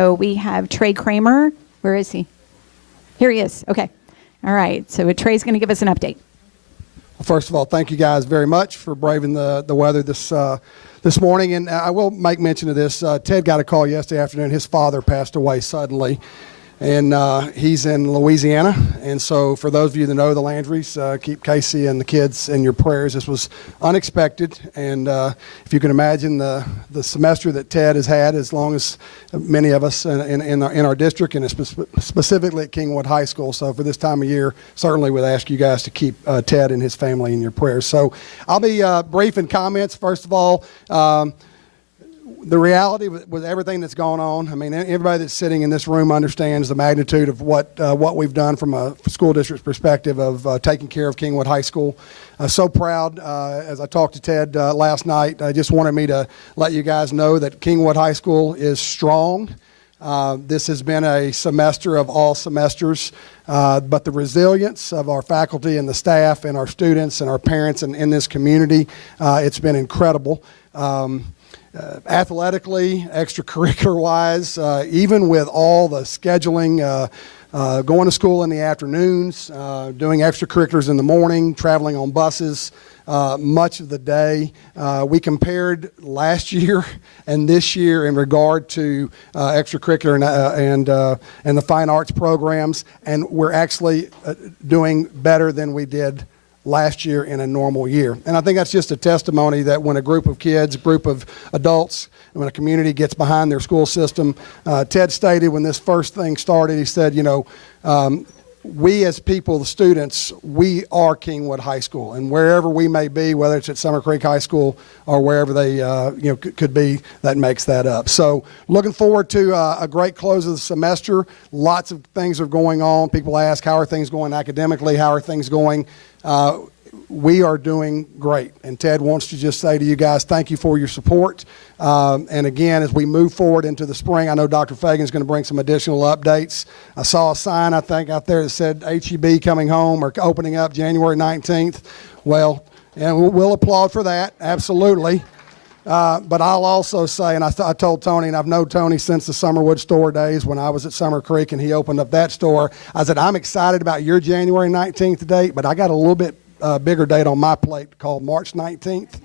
So we have Trey Kramer. Where is he? Here he is. Okay. All right. So Trey's going to give us an update. First of all, thank you guys very much for braving the weather this morning. And I will make mention of this. Ted got a call yesterday afternoon. His father passed away suddenly, and he's in Louisiana. And so for those of you that know the Landrys, keep Casey and the kids in your prayers. This was unexpected. And if you can imagine the semester that Ted has had, as long as many of us in our district, and specifically at Kingwood High School. So for this time of year, certainly would ask you guys to keep Ted and his family in your prayers. So I'll be brief in comments. First of all, the reality with everything that's gone on, I mean, everybody that's sitting in this room understands the magnitude of what we've done from a school district perspective of taking care of Kingwood High School. So proud, as I talked to Ted last night, I just wanted me to let you guys know that Kingwood High School is strong. This has been a semester of all semesters, but the resilience of our faculty and the staff and our students and our parents and in this community, it's been incredible. Athletically, extracurricular-wise, even with all the scheduling, going to school in the afternoons, doing extracurriculars in the morning, traveling on buses much of the day. We compared last year and this year in regard to extracurricular and the fine arts programs, and we're actually doing better than we did last year in a normal year. And I think that's just a testimony that when a group of kids, a group of adults, when a community gets behind their school system, Ted stated when this first thing started, he said, you know, we as people, the students, we are Kingwood High School, and wherever we may be, whether it's at Summer Creek High School or wherever they could be, that makes that up. So looking forward to a great close of the semester. Lots of things are going on. People ask, how are things going academically? How are things going? We are doing great, and Ted wants to just say to you guys, thank you for your support. And again, as we move forward into the spring, I know Dr. Fagan is going to bring some additional updates. I saw a sign, I think, out there that said HEB coming home or opening up January 19th. Well, and we'll applaud for that, absolutely. But I'll also say, and I told Tony, and I've known Tony since the Summerwood store days when I was at Summer Creek and he opened up that store. I said, I'm excited about your January 19th date, but I got a little bit bigger date on my plate called March 19th,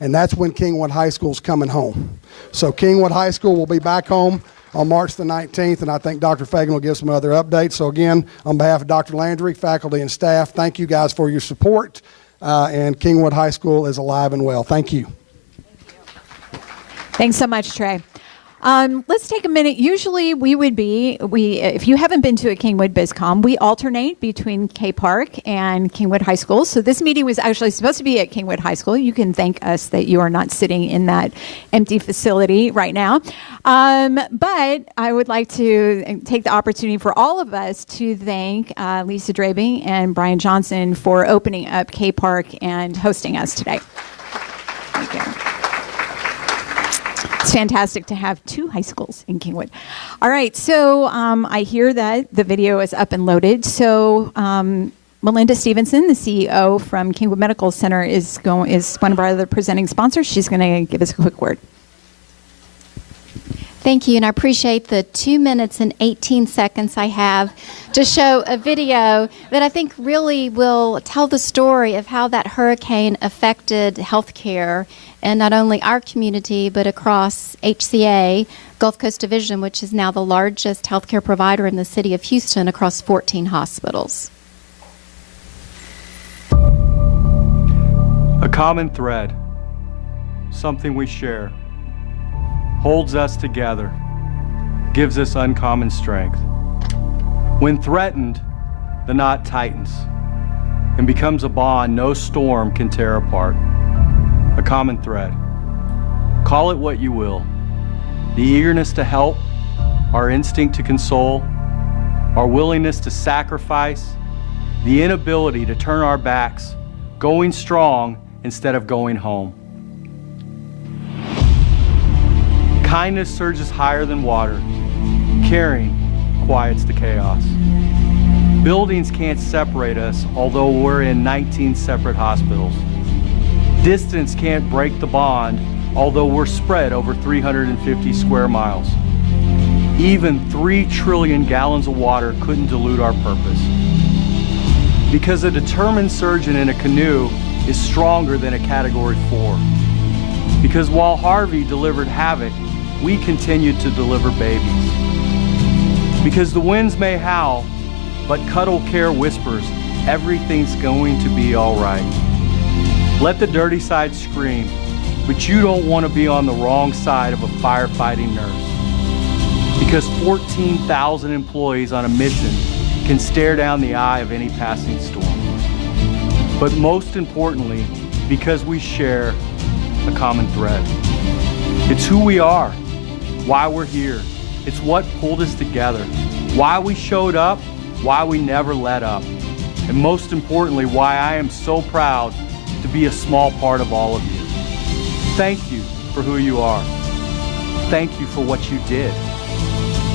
and that's when Kingwood High School's coming home. So Kingwood High School will be back home on March the 19th, and I think Dr. Fagan will give some other updates. So again, on behalf of Dr. Landry, faculty, and staff, thank you guys for your support, and Kingwood High School is alive and well. Thank you. Thanks so much, Trey. Let's take a minute. Usually if you haven't been to a Kingwood Bizcom, we alternate between K Park and Kingwood High School. So this meeting was actually supposed to be at Kingwood High School. You can thank us that you are not sitting in that empty facility right now. But I would like to take the opportunity for all of us to thank Lisa Drabing and Brian Johnson for opening up K Park and hosting us today. Thank you. It's fantastic to have two high schools in Kingwood. All right, so I hear that the video is up and loaded. So Melinda Stevenson, the CEO from Kingwood Medical Center, is one of our other presenting sponsors. She's going to give us a quick word. Thank you, and I appreciate the 2 minutes and 18 seconds I have to show a video that I think really will tell the story of how that hurricane affected healthcare, and not only our community, but across HCA, Gulf Coast Division, which is now the largest healthcare provider in the city of Houston across 14 hospitals. A common thread, something we share, holds us together, gives us uncommon strength. When threatened, the knot tightens and becomes a bond no storm can tear apart. A common thread. Call it what you will. The eagerness to help, our instinct to console, our willingness to sacrifice, the inability to turn our backs, going strong instead of going home. Kindness surges higher than water. Caring quiets the chaos. Buildings can't separate us, although we're in 19 separate hospitals. Distance can't break the bond, although we're spread over 350 square miles. Even 3 trillion gallons of water couldn't dilute our purpose. Because a determined surgeon in a canoe is stronger than a Category 4. Because while Harvey delivered havoc, we continued to deliver babies. Because the winds may howl, but Cuddle Care whispers, everything's going to be all right. Let the dirty side scream, but you don't want to be on the wrong side of a firefighting nurse. Because 14,000 employees on a mission can stare down the eye of any passing storm. But most importantly, because we share a common thread. It's who we are, why we're here. It's what pulled us together, why we showed up, why we never let up, and most importantly, why I am so proud to be a small part of all of you. Thank you for who you are. Thank you for what you did.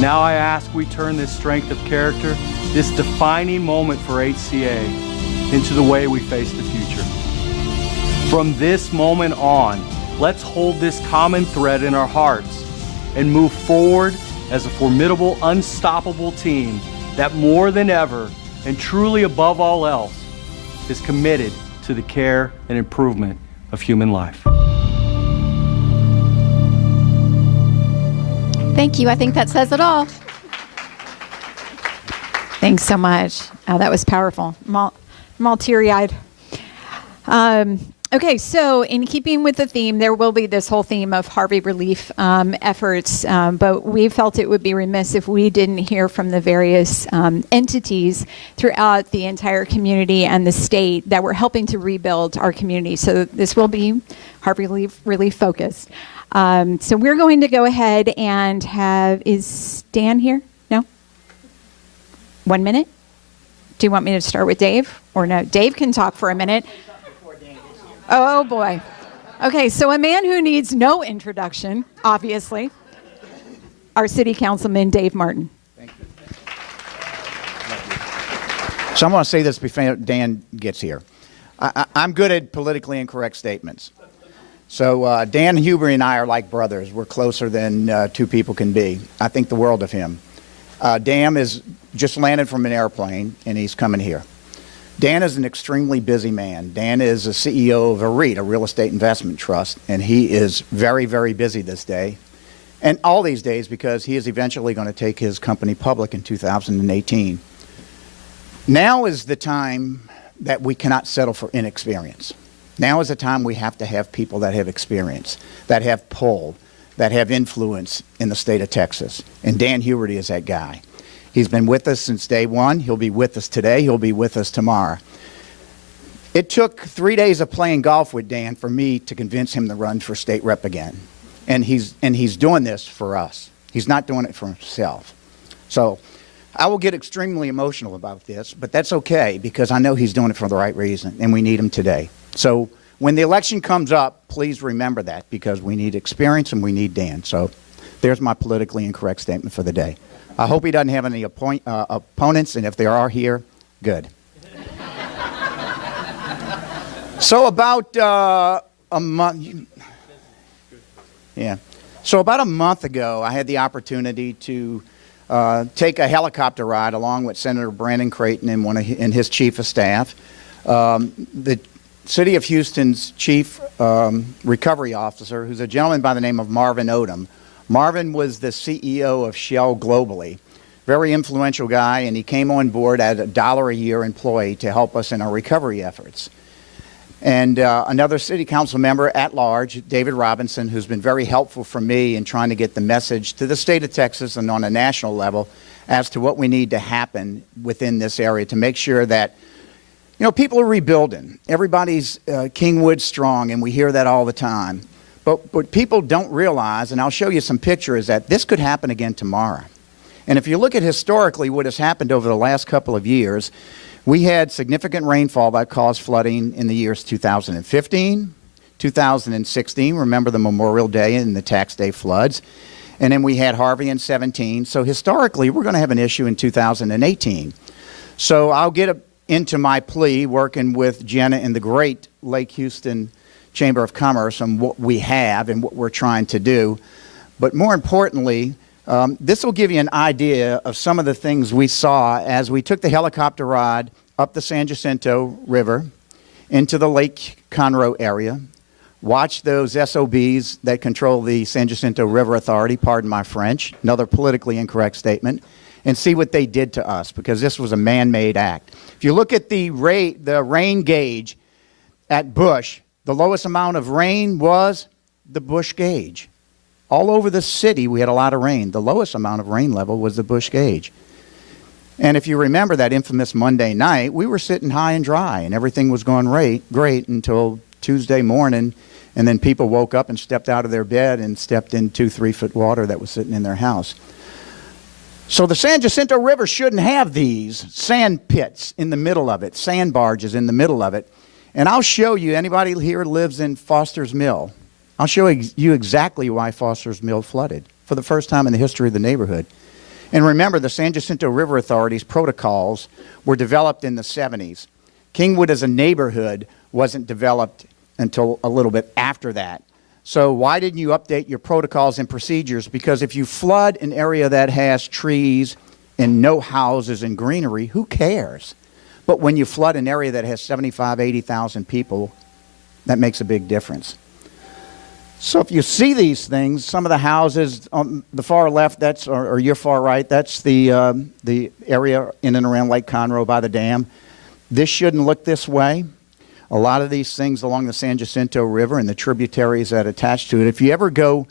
Now I ask we turn this strength of character, this defining moment for HCA, into the way we face the future. From this moment on, let's hold this common thread in our hearts and move forward as a formidable, unstoppable team that more than ever, and truly above all else, is committed to the care and improvement of human life. Thank you. I think that says it all. Thanks so much. Oh, that was powerful. I'm all teary-eyed. Okay, so in keeping with the theme, there will be this whole theme of Harvey relief efforts, but we felt it would be remiss if we didn't hear from the various entities throughout the entire community and the state that were helping to rebuild our community. So this will be Harvey relief focused. So we're going to go ahead and is Dan here? No? 1 minute? Do you want me to start with Dave or no? Dave can talk for a minute. Oh boy. Okay, so a man who needs no introduction, obviously, our city councilman, Dave Martin. Thank you. So I'm going to say this before Dan gets here. I'm good at politically incorrect statements. So Dan Huber and I are like brothers. We're closer than two people can be. I think the world of him. Dan is just landed from an airplane, and he's coming here. Dan is an extremely busy man. Dan is a CEO of a REIT, a real estate investment trust, and he is very, very busy this day, and all these days, because he is eventually going to take his company public in 2018. Now is the time that we cannot settle for inexperience. Now is the time we have to have people that have experience, that have pull, that have influence in the state of Texas, and Dan Huberty is that guy. He's been with us since day one. He'll be with us today. He'll be with us tomorrow. It took 3 days of playing golf with Dan for me to convince him to run for state rep again. And he's doing this for us. He's not doing it for himself. So I will get extremely emotional about this, but that's okay because I know he's doing it for the right reason, and we need him today. So when the election comes up, please remember that because we need experience and we need Dan. So there's my politically incorrect statement for the day. I hope he doesn't have any opponents, and if there are here, good. So about a month, So about a month ago, I had the opportunity to take a helicopter ride along with Senator Brandon Creighton and his chief of staff. The City of Houston's chief recovery officer, who's a gentleman by the name of Marvin Odom. Marvin was the CEO of Shell globally, very influential guy, and he came on board as $1 a year employee to help us in our recovery efforts. And another city council member at large, David Robinson, who's been very helpful for me in trying to get the message to the state of Texas and on a national level as to what we need to happen within this area to make sure that, you know, people are rebuilding. Everybody's Kingwood strong, and we hear that all the time. But what people don't realize, and I'll show you some pictures, that this could happen again tomorrow. And if you look at historically what has happened over the last couple of years, we had significant rainfall that caused flooding in the years 2015, 2016, remember the Memorial Day and the Tax Day floods, and then we had Harvey in 17. So historically, we're going to have an issue in 2018. So I'll get into my plea working with Jenna and the great Lake Houston Chamber of Commerce on what we have and what we're trying to do. But more importantly, This will give you an idea of some of the things we saw as we took the helicopter ride up the San Jacinto River into the Lake Conroe area, watched those SOBs that control the San Jacinto River Authority, pardon my French, another politically incorrect statement, and see what they did to us, because this was a man-made act. If you look at the rain gauge at Bush, the lowest amount of rain was the Bush gauge. All over the city, we had a lot of rain. The lowest amount of rain level was the Bush gauge. And if you remember that infamous Monday night, we were sitting high and dry, and everything was going great until Tuesday morning, and then people woke up and stepped out of their bed and stepped in 2-3 foot water that was sitting in their house. So the San Jacinto River shouldn't have these sand pits in the middle of it, sand barges in the middle of it. And I'll show you, anybody here lives in Foster's Mill, I'll show you exactly why Foster's Mill flooded for the first time in the history of the neighborhood. And remember, the San Jacinto River Authority's protocols were developed in the 70s. Kingwood as a neighborhood wasn't developed until a little bit after that. So why didn't you update your protocols and procedures? Because if you flood an area that has trees and no houses and greenery, who cares? But when you flood an area that has 75, 80,000 people, that makes a big difference. So if you see these things, some of the houses on the far left, or your far right, that's the area in and around Lake Conroe by the dam. This shouldn't look this way. A lot of these things along the San Jacinto River and the tributaries that attach to it. If you ever go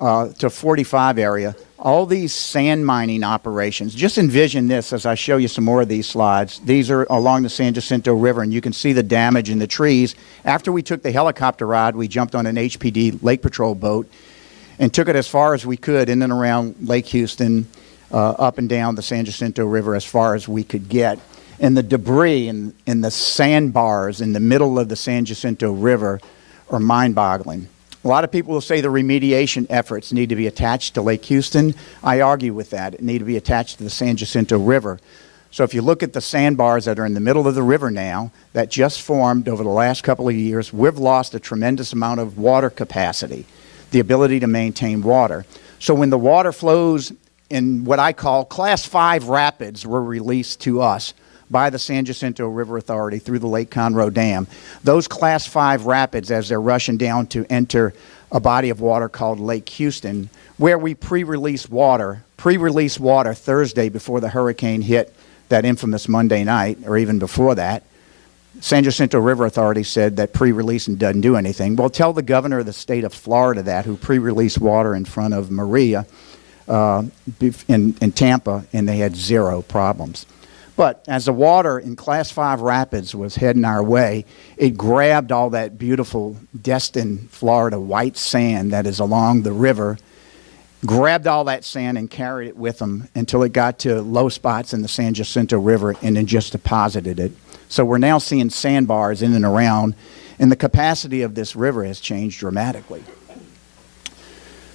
to 45 area, all these sand mining operations, just envision this as I show you some more of these slides. These are along the San Jacinto River, and you can see the damage in the trees. After we took the helicopter ride, we jumped on an HPD Lake Patrol boat and took it as far as we could in and around Lake Houston, up and down the San Jacinto River as far as we could get. And the debris and the sandbars in the middle of the San Jacinto River are mind-boggling. A lot of people will say the remediation efforts need to be attached to Lake Houston. I argue with that. It need to be attached to the San Jacinto River. So if you look at the sandbars that are in the middle of the river now, that just formed over the last couple of years, we've lost a tremendous amount of water capacity, the ability to maintain water. So when the water flows in what I call Class 5 rapids were released to us by the San Jacinto River Authority through the Lake Conroe Dam. Those Class 5 rapids, as they're rushing down to enter a body of water called Lake Houston, where we pre-release water Thursday before the hurricane hit that infamous Monday night, or even before that. San Jacinto River Authority said that pre-releasing doesn't do anything. Well, tell the governor of the state of Florida that, who pre-released water in front of Maria in Tampa, and they had zero problems. But as the water in Class 5 rapids was heading our way, it grabbed all that beautiful Destin, Florida white sand that is along the river, grabbed all that sand and carried it with them until it got to low spots in the San Jacinto River and then just deposited it. So we're now seeing sandbars in and around, and the capacity of this river has changed dramatically.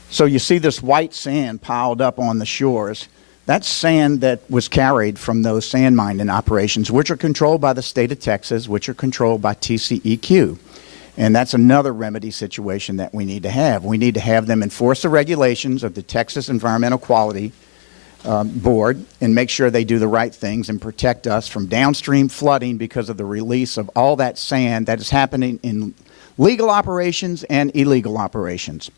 So you see this white sand piled up on the shores. That's sand that was carried from those sand mining operations, which are controlled by the state of Texas, which are controlled by TCEQ. And that's another remedy situation that we need to have. We need to have them enforce the regulations of the Texas Environmental Quality Board and make sure they do the right things and protect us from downstream flooding because of the release of all that sand that is happening in legal operations and illegal operations.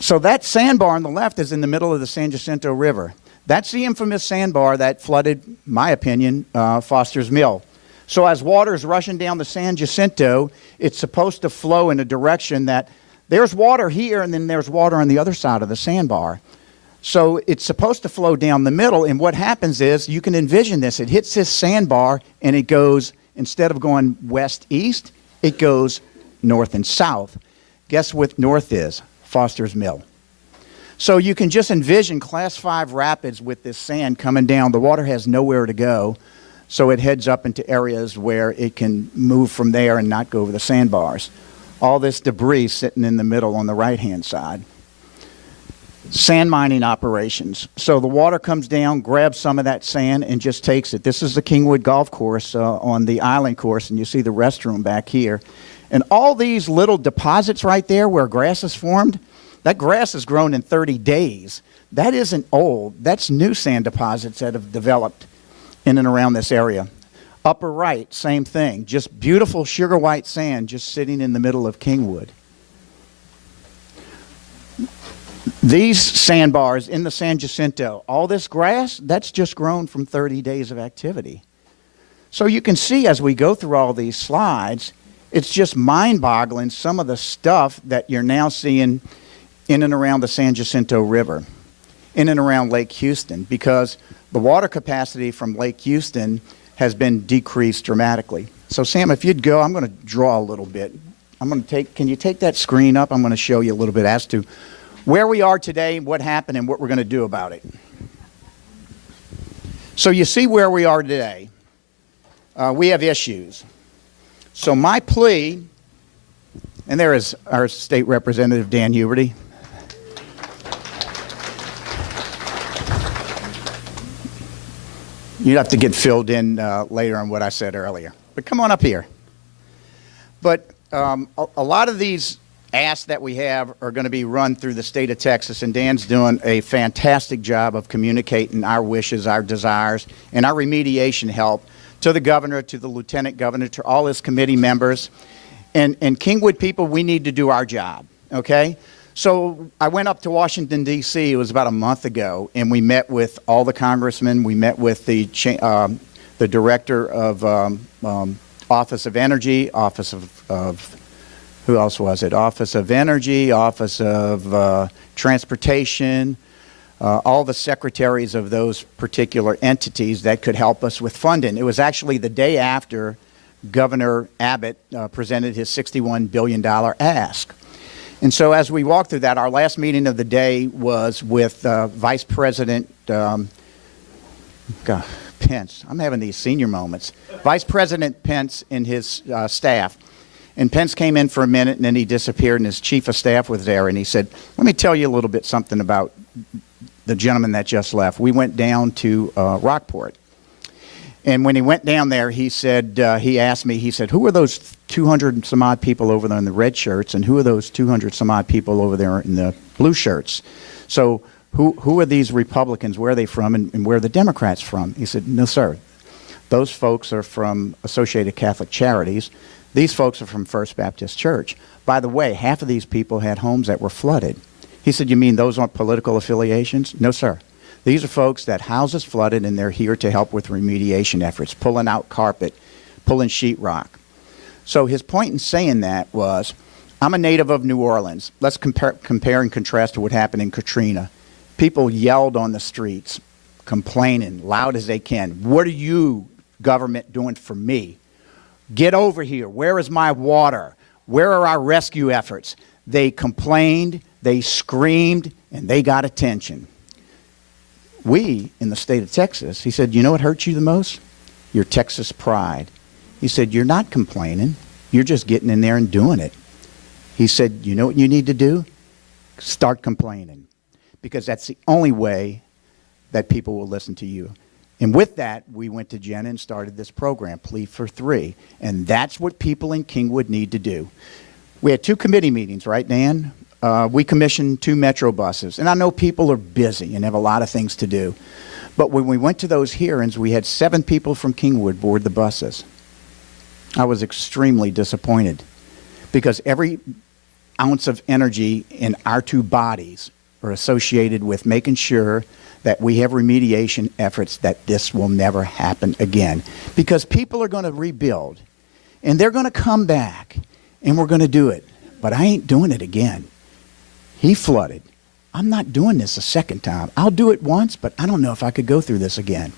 So that sandbar on the left is in the middle of the San Jacinto River. That's the infamous sandbar that flooded, my opinion, Foster's Mill. So as water is rushing down the San Jacinto, it's supposed to flow in a direction that there's water here and then there's water on the other side of the sandbar. So it's supposed to flow down the middle, and what happens is, you can envision this, it hits this sandbar and it goes, instead of going west-east, it goes north and south. Guess what north is? Foster's Mill. So you can just envision Class 5 rapids with this sand coming down. The water has nowhere to go, so it heads up into areas where it can move from there and not go over the sandbars. All this debris sitting in the middle on the right-hand side. Sand mining operations. So the water comes down, grabs some of that sand, and just takes it. This is the Kingwood Golf Course on the island course, and you see the restroom back here. And all these little deposits right there where grass is formed, That grass has grown in 30 days. That isn't old. That's new sand deposits that have developed in and around this area. Upper right, same thing. Just beautiful sugar white sand just sitting in the middle of Kingwood. These sandbars in the San Jacinto, all this grass, that's just grown from 30 days of activity. So you can see as we go through all these slides, it's just mind-boggling some of the stuff that you're now seeing in and around the San Jacinto River, in and around Lake Houston, because the water capacity from Lake Houston has been decreased dramatically. So Sam, if you'd go, I'm going to draw a little bit. Can you take that screen up? I'm going to show you a little bit as to where we are today, what happened, and what we're going to do about it. So you see where we are today. We have issues. So my plea, and there is our State Representative Dan Huberty. You'd have to get filled in later on what I said earlier. But come on up here. But a lot of these asks that we have are going to be run through the state of Texas, and Dan's doing a fantastic job of communicating our wishes, our desires, and our remediation help to the governor, to the lieutenant governor, to all his committee members. And Kingwood people, we need to do our job, okay? So I went up to Washington, D.C., it was about a month ago, and we met with all the congressmen. We met with the director of Office of Energy, Office of who else was it? Office of Energy, Office of Transportation, all the secretaries of those particular entities that could help us with funding. It was actually the day after Governor Abbott presented his $61 billion ask. And so as we walked through that, our last meeting of the day was with Vice President Pence. I'm having these senior moments. Vice President Pence and his staff. And Pence came in for a minute, and then he disappeared, and his chief of staff was there, and he said, let me tell you a little bit something about the gentleman that just left. We went down to Rockport. And when he went down there, he said, he asked me, he said, who are those 200 some odd people over there in the red shirts, and who are those 200 some odd people over there in the blue shirts? So who are these Republicans? Where are they from, and where are the Democrats from? He said, no, sir. Those folks are from Associated Catholic Charities. These folks are from First Baptist Church. By the way, half of these people had homes that were flooded. He said, you mean those aren't political affiliations? No, sir. These are folks that houses flooded, and they're here to help with remediation efforts, pulling out carpet, pulling sheetrock. So his point in saying that was, I'm a native of New Orleans. Let's compare and contrast to what happened in Katrina. People yelled on the streets, complaining loud as they can. What are you, government, doing for me? Get over here. Where is my water? Where are our rescue efforts? They complained, they screamed, and they got attention. We, in the state of Texas, he said, you know what hurts you the most? Your Texas pride. He said, you're not complaining. You're just getting in there and doing it. He said, you know what you need to do? Start complaining. Because that's the only way that people will listen to you. And with that, we went to Jenna and started this program, Plea for Three. And that's what people in Kingwood need to do. We had 2 committee meetings, right, Dan? We commissioned 2 Metro buses. And I know people are busy and have a lot of things to do. But when we went to those hearings, we had 7 people from Kingwood board the buses. I was extremely disappointed because every ounce of energy in our 2 bodies are associated with making sure that we have remediation efforts that this will never happen again. Because people are going to rebuild, and they're going to come back, and we're going to do it. But I ain't doing it again. He flooded. I'm not doing this a second time. I'll do it once, but I don't know if I could go through this again.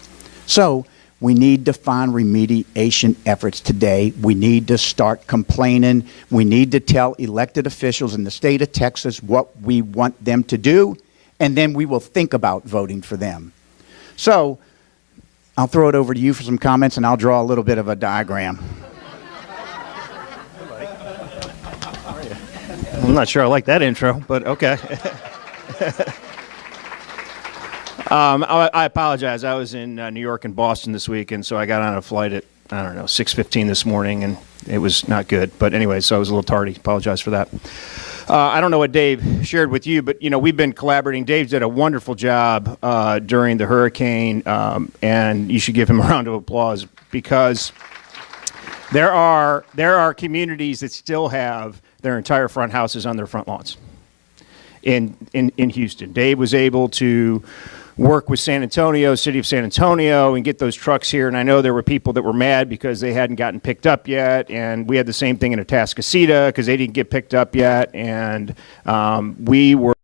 So we need to find remediation efforts today. We need to start complaining. We need to tell elected officials in the state of Texas what we want them to do, and then we will think about voting for them. So I'll throw it over to you for some comments, and I'll draw a little bit of a diagram. I'm not sure I like that intro, but okay. I apologize. I was in New York and Boston this week, and so I got on a flight at, 6:15 this morning, and it was not good. But anyway, so I was a little tardy. Apologize for that. I don't know what Dave shared with you, but we've been collaborating. Dave did a wonderful job during the hurricane, and you should give him a round of applause because there are communities that still have their entire front houses on their front lawns in Houston. Dave was able to work with San Antonio, City of San Antonio, and get those trucks here. And I know there were people that were mad because they hadn't gotten picked up yet. And we had the same thing in Atascocita because they didn't get picked up yet. And we were